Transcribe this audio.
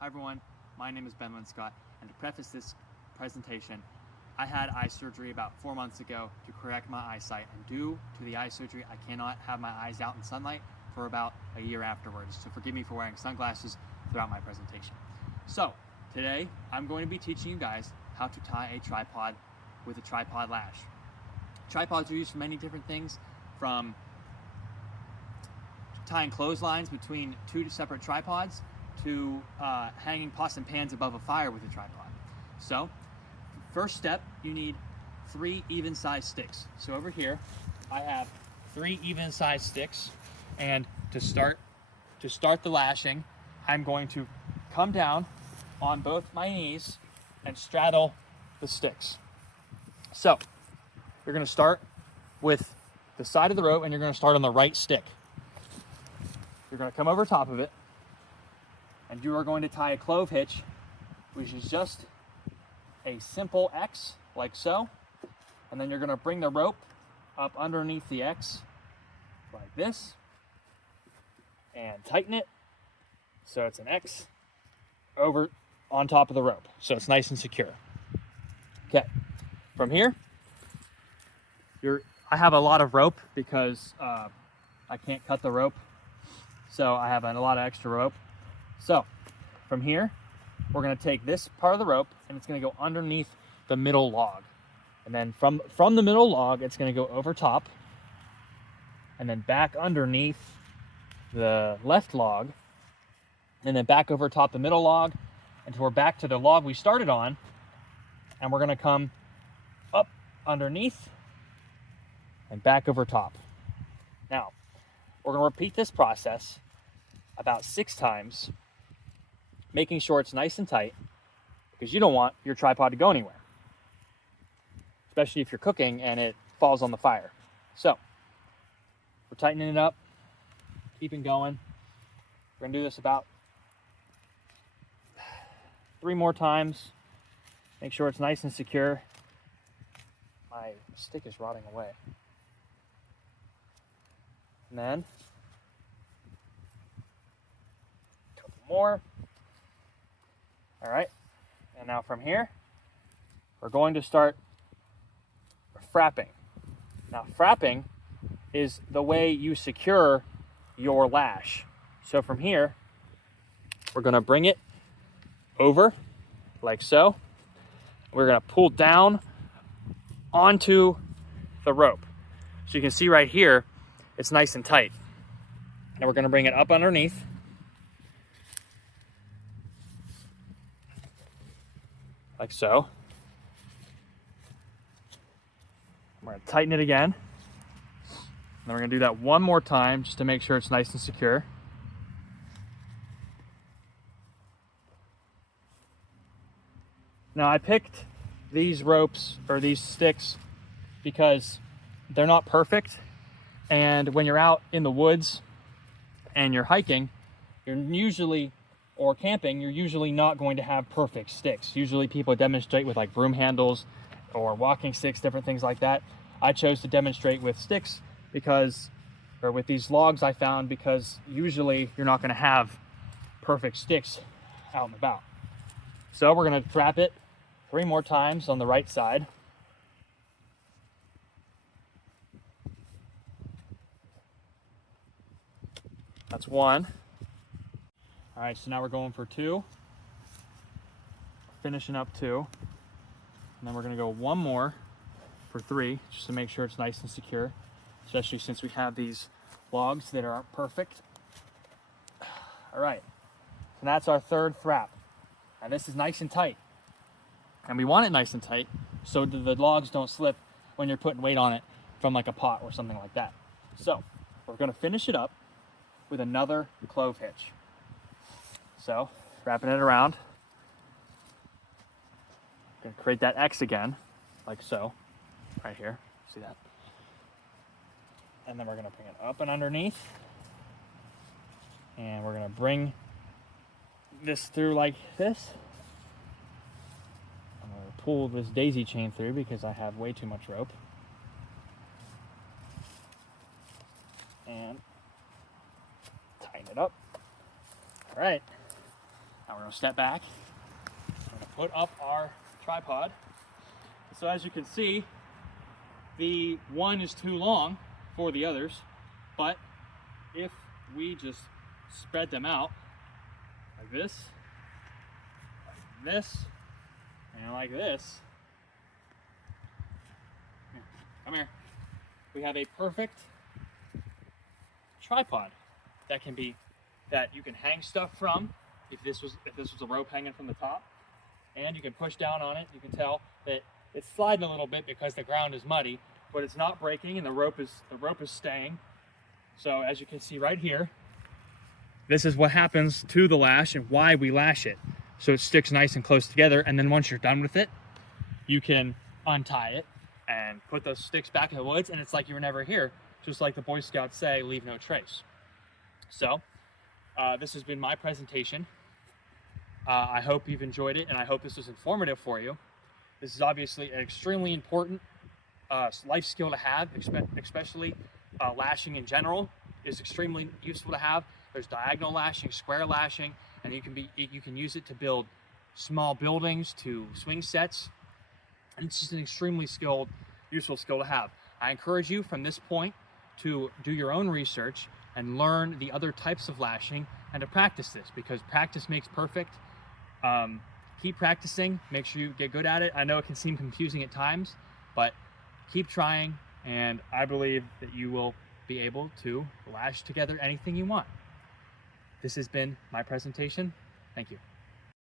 Hi everyone, my name is Ben Linscott, and to preface this presentation, I had eye surgery about 4 months ago to correct my eyesight, and due to the eye surgery, I cannot have my eyes out in sunlight for about a year afterwards, so forgive me for wearing sunglasses throughout my presentation. So, today, I'm going to be teaching you guys how to tie a tripod with a tripod lash. Tripods are used for many different things, from tying clotheslines between two separate tripods to hanging pots and pans above a fire with a tripod. So, first step, you need 3 even-sized sticks. So over here, I have 3 even-sized sticks, and to start the lashing, I'm going to come down on both my knees and straddle the sticks. So, you're going to start with the side of the rope, and you're going to start on the right stick. You're going to come over top of it, and you are going to tie a clove hitch, which is just a simple X, like so. And then you're going to bring the rope up underneath the X, like this, and tighten it so it's an X over on top of the rope, so it's nice and secure. Okay, from here, I have a lot of rope because I can't cut the rope, so I have a lot of extra rope. So, from here, we're going to take this part of the rope, and it's going to go underneath the middle log. And then from the middle log, it's going to go over top, and then back underneath the left log, and then back over top the middle log, until we're back to the log we started on, and we're going to come up underneath and back over top. Now, we're going to repeat this process about 6 times, making sure it's nice and tight, because you don't want your tripod to go anywhere, especially if you're cooking and it falls on the fire. So, we're tightening it up, keeping going. We're going to do this about 3 more times. Make sure it's nice and secure. My stick is rotting away. And then, a couple more. All right, and now from here, we're going to start frapping. Now, frapping is the way you secure your lash. So from here, we're going to bring it over like so. We're going to pull down onto the rope. So you can see right here, it's nice and tight. Now we're going to bring it up underneath. Like so. We're going to tighten it again. And then we're going to do that one more time just to make sure it's nice and secure. Now I picked these ropes or these sticks because they're not perfect, and when you're out in the woods and you're hiking, or camping, you're usually not going to have perfect sticks. Usually people demonstrate with like broom handles or walking sticks, different things like that. I chose to demonstrate with sticks with these logs I found, because usually you're not going to have perfect sticks out and about. So we're going to frap it 3 more times on the right side. That's 1. All right, so now we're going for 2. Finishing up 2. And then we're going to go 1 more for 3, just to make sure it's nice and secure, especially since we have these logs that aren't perfect. All right, so that's our 3rd frap. And this is nice and tight. And we want it nice and tight so the logs don't slip when you're putting weight on it from like a pot or something like that. So we're going to finish it up with another clove hitch. So, wrapping it around, going to create that X again, like so, right here, see that? And then we're going to bring it up and underneath, and we're going to bring this through like this. I'm going to pull this daisy chain through because I have way too much rope. And tighten it up. All right. Now we're gonna step back. We're gonna put up our tripod. So as you can see, the one is too long for the others, but if we just spread them out like this, and like this, come here, we have a perfect tripod that you can hang stuff from if this was a rope hanging from the top, and you can push down on it. You can tell that it's sliding a little bit because the ground is muddy, but it's not breaking and the rope is staying. So as you can see right here, this is what happens to the lash and why we lash it. So it sticks nice and close together, and then once you're done with it, you can untie it and put those sticks back in the woods, and it's like you were never here. Just like the Boy Scouts say, leave no trace. So this has been my presentation. I hope you've enjoyed it, and I hope this was informative for you. This is obviously an extremely important life skill to have, especially lashing in general is extremely useful to have. There's diagonal lashing, square lashing, and you can use it to build small buildings, to swing sets, and it's just an extremely useful skill to have. I encourage you from this point to do your own research and learn the other types of lashing and to practice this, because practice makes perfect. Keep practicing, make sure you get good at it. I know it can seem confusing at times, but keep trying, and I believe that you will be able to lash together anything you want. This has been my presentation. Thank you.